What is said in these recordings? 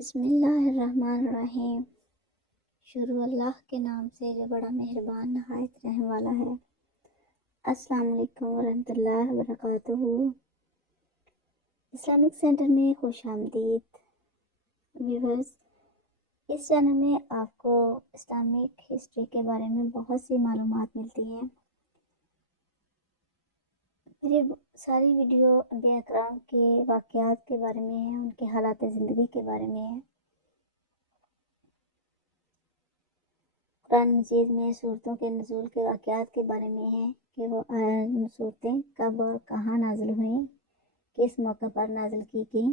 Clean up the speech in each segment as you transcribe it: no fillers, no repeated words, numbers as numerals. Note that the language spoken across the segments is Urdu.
بسم اللہ الرحمن الرحیم۔ شروع اللہ کے نام سے جو بڑا مہربان نہایت رحم والا ہے۔ السلام علیکم ورحمۃ اللہ وبرکاتہ۔ اسلامک سینٹر میں خوش آمدید ویورز۔ اس چینل میں آپ کو اسلامک ہسٹری کے بارے میں بہت سی معلومات ملتی ہیں۔ میری ساری ویڈیو انبیاء اکرام کے واقعات کے بارے میں ہیں، ان کے حالات زندگی کے بارے میں ہیں۔ قرآن مجید میں صورتوں کے نزول کے واقعات کے بارے میں ہیں کہ وہ صورتیں کب اور کہاں نازل ہوئیں، کس موقع پر نازل کی گئیں۔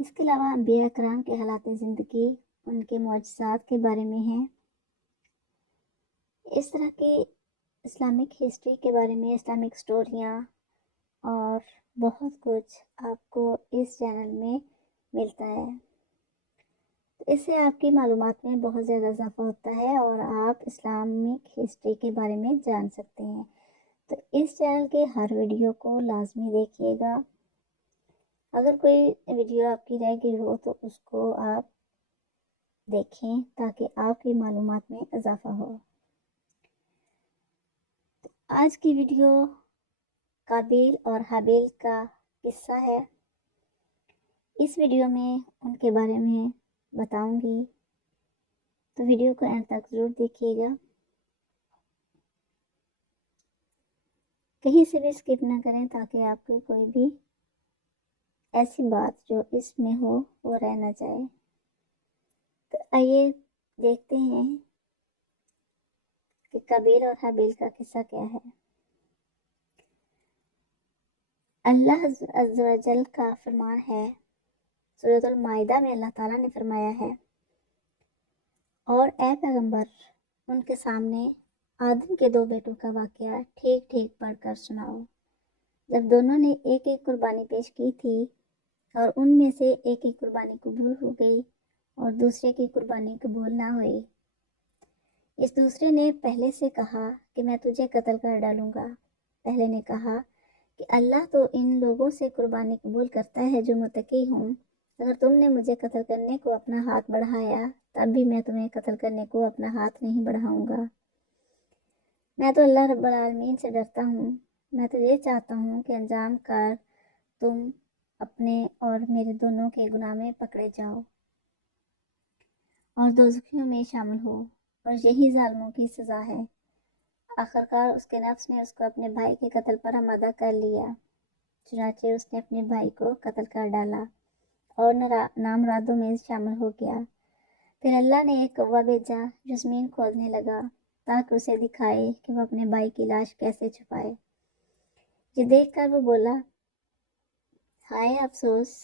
اس کے علاوہ انبیاء اکرام کے حالات زندگی، ان کے معجزات کے بارے میں ہیں۔ اس طرح کی اسلامک ہسٹری کے بارے میں اسلامک سٹوریاں اور بہت کچھ آپ کو اس چینل میں ملتا ہے۔ اس سے آپ کی معلومات میں بہت زیادہ اضافہ ہوتا ہے اور آپ اسلامک ہسٹری کے بارے میں جان سکتے ہیں۔ تو اس چینل کے ہر ویڈیو کو لازمی دیکھیے گا۔ اگر کوئی ویڈیو آپ کی رہ گئی ہو تو اس کو آپ دیکھیں تاکہ آپ کی معلومات میں اضافہ ہو۔ آج کی ویڈیو قابیل اور حابیل کا قصہ ہے۔ اس ویڈیو میں ان کے بارے میں بتاؤں گی، تو ویڈیو کو اینڈ تک ضرور دیکھیے گا، کہیں سے بھی اسکپ نہ کریں تاکہ آپ کو کوئی بھی ایسی بات جو اس میں ہو وہ رہ نہ جائے۔ تو آئیے دیکھتے ہیں کہ قابیل اور حابیل کا قصہ کیا ہے۔ اللہ عز و جل کا فرمان ہے، سورۃ المائدہ میں اللہ تعالیٰ نے فرمایا ہے، اور اے پیغمبر ان کے سامنے آدم کے دو بیٹوں کا واقعہ ٹھیک ٹھیک پڑھ کر سناؤ۔ جب دونوں نے ایک ایک قربانی پیش کی تھی اور ان میں سے ایک کی قربانی قبول ہو گئی اور دوسرے کی قربانی قبول نہ ہوئی، اس دوسرے نے پہلے سے کہا کہ میں تجھے قتل کر ڈالوں گا۔ پہلے نے کہا کہ اللہ تو ان لوگوں سے قربانی قبول کرتا ہے جو متقی ہوں، اگر تم نے مجھے قتل کرنے کو اپنا ہاتھ بڑھایا تب بھی میں تمہیں قتل کرنے کو اپنا ہاتھ نہیں بڑھاؤں گا۔ میں تو اللہ رب العالمین سے ڈرتا ہوں، میں تو یہ چاہتا ہوں کہ انجام کر تم اپنے اور میرے دونوں کے گناہ میں پکڑے جاؤ اور دوزخیوں میں شامل ہو، اور یہی ظالموں کی سزا ہے۔ آخرکار اس کے نفس نے اس کو اپنے بھائی کے قتل پر آمادہ کر لیا، چنانچہ اس نے اپنے بھائی کو قتل کر ڈالا اور نامرادوں میں شامل ہو گیا۔ پھر اللہ نے ایک کوا بھیجا جو زمین کھودنے لگا تاکہ اسے دکھائے کہ وہ اپنے بھائی کی لاش کیسے چھپائے۔ یہ دیکھ کر وہ بولا، ہائے افسوس،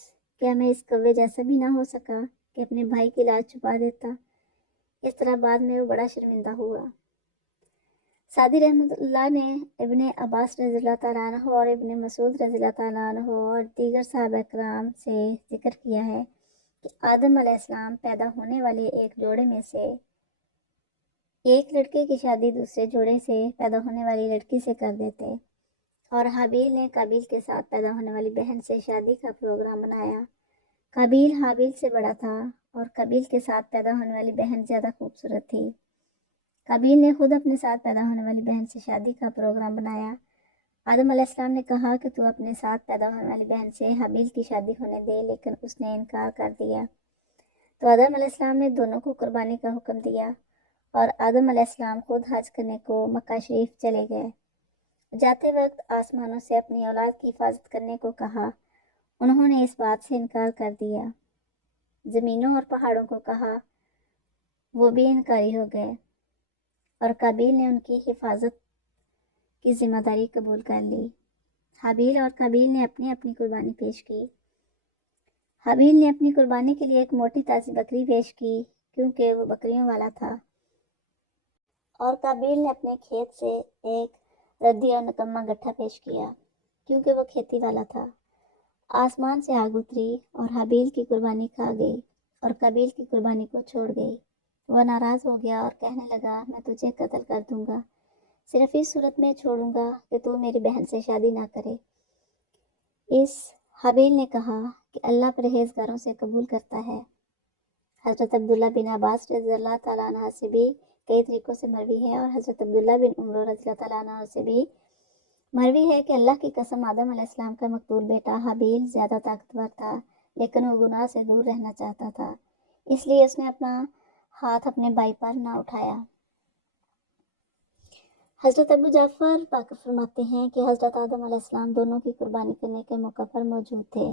کیا میں اس کوے جیسا بھی نہ ہو سکا کہ اپنے بھائی کی لاش چھپا دیتا۔ اس طرح بعد میں وہ بڑا شرمندہ ہوا۔ سعدی رحمۃ اللہ نے ابن عباس رضی اللہ تعالیٰ عنہ اور ابن مسعود رضی اللہ تعالیٰ عنہ اور دیگر صحابہ کرام سے ذکر کیا ہے کہ آدم علیہ السلام پیدا ہونے والے ایک جوڑے میں سے ایک لڑکے کی شادی دوسرے جوڑے سے پیدا ہونے والی لڑکی سے کر دیتے، اور حابیل نے قابیل کے ساتھ پیدا ہونے والی بہن سے شادی کا پروگرام بنایا۔ قابیل حابیل سے بڑا تھا اور قابیل کے ساتھ پیدا ہونے والی بہن زیادہ خوبصورت تھی۔ قابیل نے خود اپنے ساتھ پیدا ہونے والی بہن سے شادی کا پروگرام بنایا۔ آدم علیہ السلام نے کہا کہ تو اپنے ساتھ پیدا ہونے والی بہن سے حابیل کی شادی ہونے دے، لیکن اس نے انکار کر دیا۔ تو آدم علیہ السلام نے دونوں کو قربانی کا حکم دیا اور آدم علیہ السلام خود حج کرنے کو مکہ شریف چلے گئے۔ جاتے وقت آسمانوں سے اپنی اولاد کی حفاظت کرنے کو کہا، انہوں نے اس بات سے انکار کر دیا۔ زمینوں اور پہاڑوں کو کہا، وہ بھی انکاری ہو گئے، اور قابیل نے ان کی حفاظت کی ذمہ داری قبول کر لی۔ حابیل اور قابیل نے اپنی اپنی قربانی پیش کی۔ حابیل نے اپنی قربانی کے لیے ایک موٹی تازی بکری پیش کی کیونکہ وہ بکریوں والا تھا، اور قابیل نے اپنے کھیت سے ایک ردی اور نکما گٹھا پیش کیا کیونکہ وہ کھیتی والا تھا۔ آسمان سے آگ اتری اور حابیل کی قربانی کھا گئی اور قابیل کی قربانی کو چھوڑ گئی۔ وہ ناراض ہو گیا اور کہنے لگا، میں تجھے قتل کر دوں گا، صرف اس صورت میں چھوڑوں گا کہ تو میری بہن سے شادی نہ کرے۔ اس حابیل نے کہا کہ اللہ پرہیزگاروں سے قبول کرتا ہے۔ حضرت عبداللہ بن عباس رضی اللہ تعالیٰ عنہ سے بھی کئی طریقوں سے مروی ہے، اور حضرت عبداللہ بن عمر رضی اللہ تعالیٰ عنہ سے بھی مروی ہے کہ اللہ کی قسم آدم علیہ السلام کا مقتول بیٹا حابیل زیادہ طاقتور تھا، لیکن وہ گناہ سے دور رہنا چاہتا تھا، اس لیے اس نے اپنا ہاتھ اپنے بھائی پر نہ اٹھایا۔ حضرت ابو جعفر باقر فرماتے ہیں کہ حضرت آدم علیہ السلام دونوں کی قربانی کرنے کے موقع پر موجود تھے،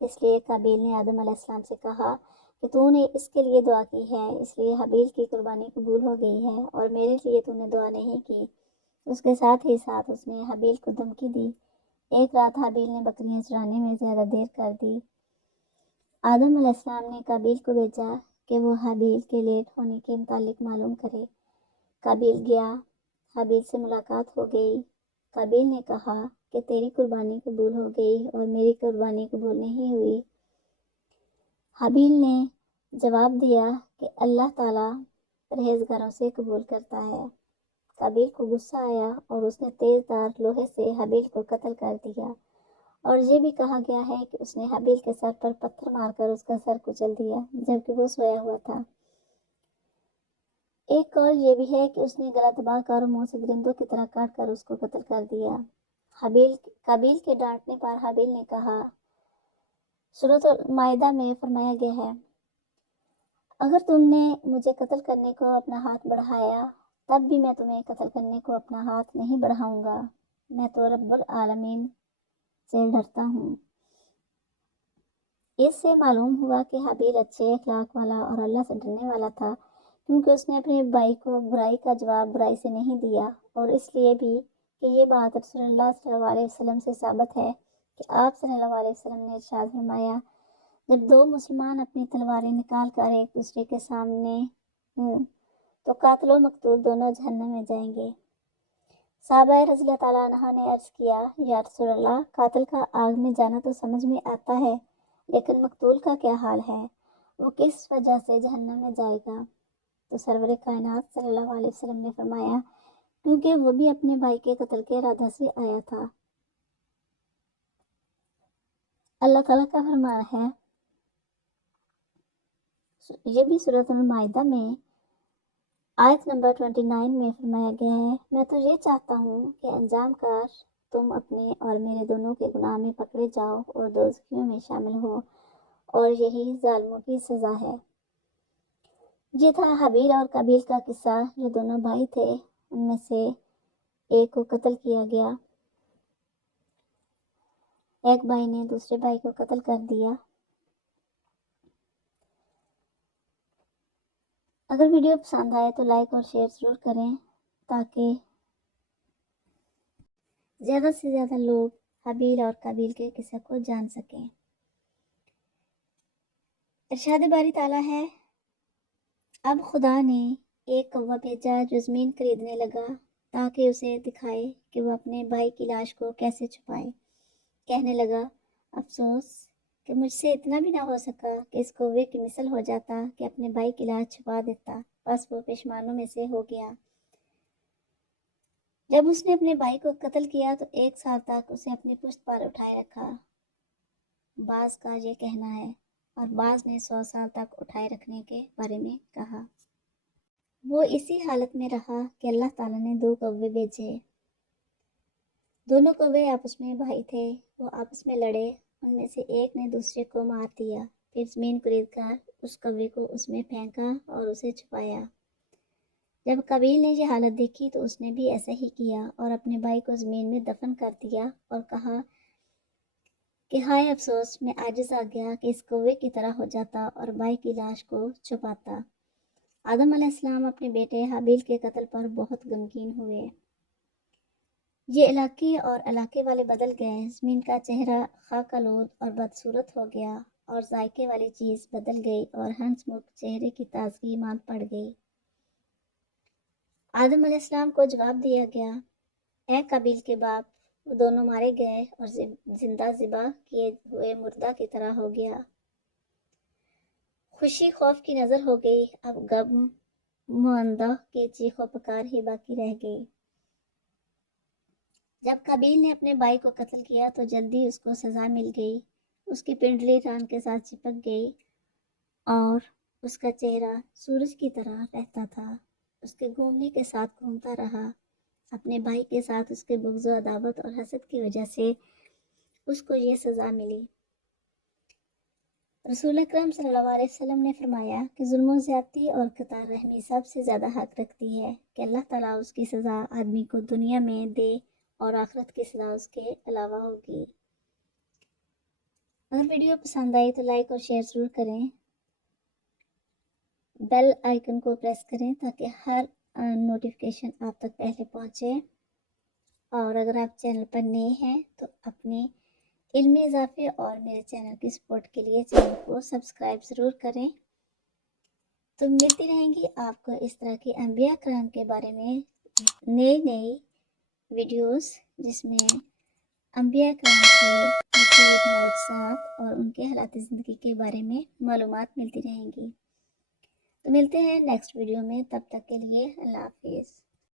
اس لیے قابیل نے آدم علیہ السلام سے کہا کہ تو نے اس کے لیے دعا کی ہے، اس لیے حابیل کی قربانی قبول ہو گئی ہے، اور میرے لیے تو نے دعا نہیں کی۔ اس کے ساتھ ہی ساتھ اس نے حابیل کو دھمکی دی۔ ایک رات حابیل نے بکریاں چرانے میں زیادہ دیر کر دی۔ آدم علیہ السلام نے قابیل کو بھیجا کہ وہ حابیل کے لیٹ ہونے کے متعلق معلوم کرے۔ قابیل گیا، حابیل سے ملاقات ہو گئی۔ قابیل نے کہا کہ تیری قربانی قبول ہو گئی اور میری قربانی قبول نہیں ہوئی۔ حابیل نے جواب دیا کہ اللہ تعالیٰ پرہیزگاروں سے قبول کرتا ہے۔ قابیل کو غصہ آیا اور اس نے تیز دھار لوہے سے حابیل کو قتل کر دیا، اور یہ بھی کہا گیا ہے کہ اس نے حابیل کے سر پر پتھر مار کر اس کا سر کچل دیا جبکہ وہ سویا ہوا تھا۔ ایک قول یہ بھی ہے کہ اس نے گلا دبا کر منہ سے درندوں کی طرح کاٹ کر اس کو قتل کر دیا۔ قابیل کے ڈانٹنے پر حابیل نے کہا، سورۃ المائدہ میں فرمایا گیا ہے، اگر تم نے مجھے قتل کرنے کو اپنا ہاتھ بڑھایا تب بھی میں تمہیں قتل کرنے کو اپنا ہاتھ نہیں بڑھاؤں گا، میں تو رب العالمین سے ڈرتا ہوں۔ اس سے معلوم ہوا کہ حابیل اچھے اخلاق والا اور اللہ سے ڈرنے والا تھا، کیونکہ اس نے اپنے بھائی کو برائی کا جواب برائی سے نہیں دیا، اور اس لیے بھی کہ یہ بات رسول اللہ صلی اللہ علیہ وسلم سے ثابت ہے کہ آپ صلی اللہ علیہ وسلم نے ارشاد فرمایا، جب دو مسلمان اپنی تلواریں نکال کر ایک دوسرے کے سامنے ہوں تو قاتل و مقتول دونوں جہنم میں جائیں گے۔ صحابہ رضی اللہ تعالیٰ عنہ نے عرض کیا، یا رسول اللہ، قاتل کا آگ میں جانا تو سمجھ میں آتا ہے، لیکن مقتول کا کیا حال ہے، وہ کس وجہ سے جہنم میں جائے گا؟ تو سرور کائنات صلی اللہ علیہ وسلم نے فرمایا، کیونکہ وہ بھی اپنے بھائی کے قتل کے ارادہ سے آیا تھا۔ اللہ تعالیٰ کا فرمان ہے، یہ بھی سورۃ المائدہ میں آیت نمبر 29 میں فرمایا گیا ہے، میں تو یہ چاہتا ہوں کہ انجام کار تم اپنے اور میرے دونوں کے گناہ میں پکڑے جاؤ اور دوزخیوں میں شامل ہو، اور یہی ظالموں کی سزا ہے۔ یہ تھا حابیل اور قابیل کا قصہ، جو دونوں بھائی تھے، ان میں سے ایک کو قتل کیا گیا، ایک بھائی نے دوسرے بھائی کو قتل کر دیا۔ اگر ویڈیو پسند آئے تو لائک اور شیئر ضرور کریں تاکہ زیادہ سے زیادہ لوگ حابیل اور قابیل کے قصے کو جان سکیں۔ ارشاد باری تعالیٰ ہے، اب خدا نے ایک کوا بھیجا جو زمین خریدنے لگا تاکہ اسے دکھائے کہ وہ اپنے بھائی کی لاش کو کیسے چھپائے۔ کہنے لگا، افسوس کہ مجھ سے اتنا بھی نہ ہو سکا کہ اس کوے کی مثل ہو جاتا کہ اپنے بھائی کی لاش چھپا دیتا، بس وہ پشیمانوں میں سے ہو گیا۔ جب اس نے اپنے بھائی کو قتل کیا تو 1 سال تک اسے اپنی پشت پر اٹھائے رکھا، بعض کا یہ کہنا ہے، اور بعض نے 100 سال تک اٹھائے رکھنے کے بارے میں کہا۔ وہ اسی حالت میں رہا کہ اللہ تعالیٰ نے 2 کوے بھیجے۔ دونوں کوے آپس میں بھائی تھے، وہ آپس میں لڑے، ان میں سے ایک نے دوسرے کو مار دیا، پھر زمین خرید کر اس کوے کو اس میں پھینکا اور اسے چھپایا۔ جب قابیل نے یہ حالت دیکھی تو اس نے بھی ایسا ہی کیا اور اپنے بھائی کو زمین میں دفن کر دیا اور کہا کہ ہائے افسوس، میں عاجز آ گیا کہ اس کوے کی طرح ہو جاتا اور بھائی کی لاش کو چھپاتا۔ آدم علیہ السلام اپنے بیٹے حابیل کے قتل پر بہت غمگین ہوئے۔ یہ علاقے اور علاقے والے بدل گئے، زمین کا چہرہ خاک آلود اور بدصورت ہو گیا، اور ذائقے والی چیز بدل گئی اور ہنس مکھ چہرے کی تازگی ماند پڑ گئی۔ آدم علیہ السلام کو جواب دیا گیا، اے قابیل کے باپ، وہ دونوں مارے گئے اور زندہ ذبح کیے ہوئے مردہ کی طرح ہو گیا۔ خوشی خوف کی نظر ہو گئی، اب غم معندہ کی چیخ و پکار ہی باقی رہ گئی۔ جب قابیل نے اپنے بھائی کو قتل کیا تو جلدی اس کو سزا مل گئی، اس کی پنڈلی ران کے ساتھ چپک گئی اور اس کا چہرہ سورج کی طرح رہتا تھا۔ اس کے گھومنے کے ساتھ گھومتا رہا۔ اپنے بھائی کے ساتھ اس کے بغض و عداوت اور حسد کی وجہ سے اس کو یہ سزا ملی۔ رسول اکرم صلی اللہ علیہ وسلم نے فرمایا کہ ظلم و زیادتی اور قطع رحمی سب سے زیادہ حق رکھتی ہے کہ اللہ تعالیٰ اس کی سزا آدمی کو دنیا میں دے اور آخرت کی سزا اس کے علاوہ ہوگی۔ اگر ویڈیو پسند آئی تو لائک اور شیئر ضرور کریں۔ بیل آئیکن کو پریس کریں تاکہ ہر نوٹیفیکیشن آپ تک پہلے پہنچے، اور اگر آپ چینل پر نئے ہیں تو اپنے علمی اضافے اور میرے چینل کی سپورٹ کے لیے چینل کو سبسکرائب ضرور کریں۔ تو ملتی رہیں گی آپ کو اس طرح کی انبیاء کرام کے بارے میں نئی ویڈیوز، جس میں انبیاء کرام کے مفید معجزات اور ان کے حالات زندگی کے بارے میں معلومات ملتی رہیں گی۔ تو ملتے ہیں نیکسٹ ویڈیو میں، تب تک کے لیے اللہ حافظ۔